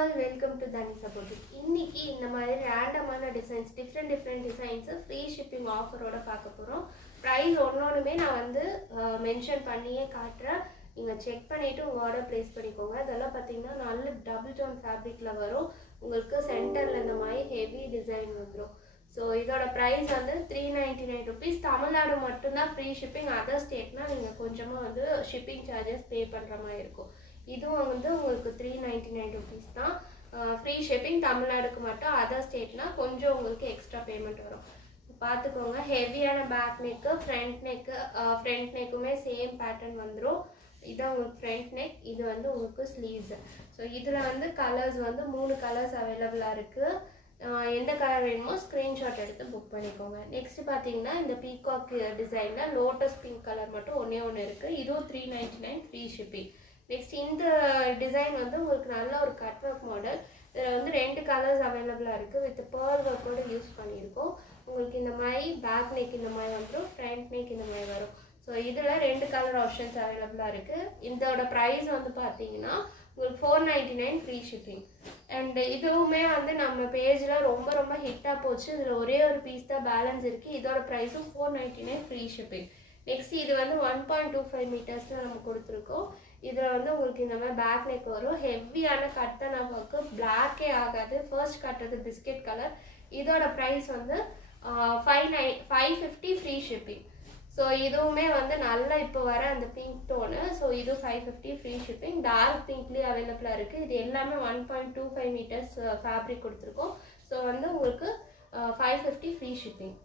all, welcome to Dhanisa Boutique. இன்னைக்கு இந்த மாதிரி ரேண்டமான designs different designs free shipping ஆஃபரோட பார்க்க போகிறோம். ப்ரைஸ் ஒன்னொன்றுமே நான் வந்து மென்ஷன் பண்ணியே காட்டுறேன். நீங்கள் செக் பண்ணிவிட்டு உங்கள் ஆர்டர் ப்ளேஸ் பண்ணிக்கோங்க. இதெல்லாம் பார்த்தீங்கன்னா நல்ல டபுள் டோன் ஃபேப்ரிக்கில் வரும். உங்களுக்கு சென்டரில் இந்த மாதிரி ஹெவி டிசைன் வந்துடும். ஸோ இதோட ப்ரைஸ் வந்து 399 ருபீஸ். தமிழ்நாடு மட்டும்தான் ஃப்ரீ ஷிப்பிங். அதர் ஸ்டேட்னால் நீங்கள் கொஞ்சமாக வந்து ஷிப்பிங் சார்ஜஸ் பே பண்ணுற மாதிரி இருக்கும். இதுவும் வந்து உங்களுக்கு 399 ருபீஸ் தான் ஃப்ரீ ஷிப்பிங். தமிழ்நாடுக்கு மட்டும். அதர் ஸ்டேட்னால் கொஞ்சம் உங்களுக்கு எக்ஸ்ட்ரா பேமெண்ட் வரும். பார்த்துக்கோங்க. ஹெவியான பேக் நெக்கு, ஃப்ரண்ட் நெக்குமே சேம் பேட்டர்ன் வந்துடும். இதான் உங்களுக்கு ஃப்ரண்ட் நெக், இது வந்து உங்களுக்கு ஸ்லீவ்ஸு. ஸோ இதில் வந்து கலர்ஸ் வந்து 3 கலர்ஸ் அவைலபிளாக இருக்குது. எந்த கலர் வேணுமோ ஸ்க்ரீன்ஷாட் எடுத்து புக் பண்ணிக்கோங்க. நெக்ஸ்ட் பார்த்தீங்கன்னா இந்த பீகாக் டிசைனில் லோட்டஸ் பிங்க் கலர் மட்டும் ஒன்று இருக்குது. இதுவும் 399 ஃப்ரீ ஷிப்பிங். நெக்ஸ்ட் இந்த டிசைன் வந்து உங்களுக்கு நல்ல ஒரு கட் ஒர்க் மாடல். இதில் வந்து 2 கலர்ஸ் அவைலபிளாக இருக்குது. வித் பேர்ல் ஒர்க்கோடு யூஸ் பண்ணியிருக்கோம். உங்களுக்கு இந்த மாதிரி பேக் நெக் இந்த மாதிரி வந்துடும், ஃப்ரண்ட் நெக் இந்த மாதிரி வரும். ஸோ இதில் 2 கலர் ஆப்ஷன்ஸ் அவைலபிளாக இருக்குது. இதோட ப்ரைஸ் வந்து பார்த்தீங்கன்னா உங்களுக்கு 499 ஃப்ரீ ஷிப்பிங். அண்ட் இதுவுமே வந்து நம்ம பேஜில் ரொம்ப ஹிட்டாக போச்சு. இதில் ஒரே ஒரு பீஸ் தான் பேலன்ஸ் இருக்குது. இதோட ப்ரைஸும் 499 ஃப்ரீ ஷிப்பிங். நெக்ஸ்ட் இது வந்து 1.25 மீட்டர்ஸில் நம்ம கொடுத்துருக்கோம். இதில் வந்து உங்களுக்கு இந்த மாதிரி பேக் நெக் வரும். ஹெவியான கட்டன ஒர்க்கு, பிளாக்கே ஆகாது. ஃபர்ஸ்ட் கட்டுறது பிஸ்கெட் கலர். இதோட ப்ரைஸ் வந்து 550 ஃப்ரீ ஷிப்பிங். ஸோ இதுவுமே வந்து நல்லா இப்போ வர அந்த பிங்க் டோனு. ஸோ இது 550 ஃப்ரீ ஷிப்பிங். டார்க் பிங்க்லேயே அவைலபிளாக இருக்குது. இது எல்லாமே 1.25 மீட்டர்ஸ் ஃபேப்ரிக் கொடுத்துருக்கோம். ஸோ வந்து உங்களுக்கு 550 ஃப்ரீ ஷிப்பிங்.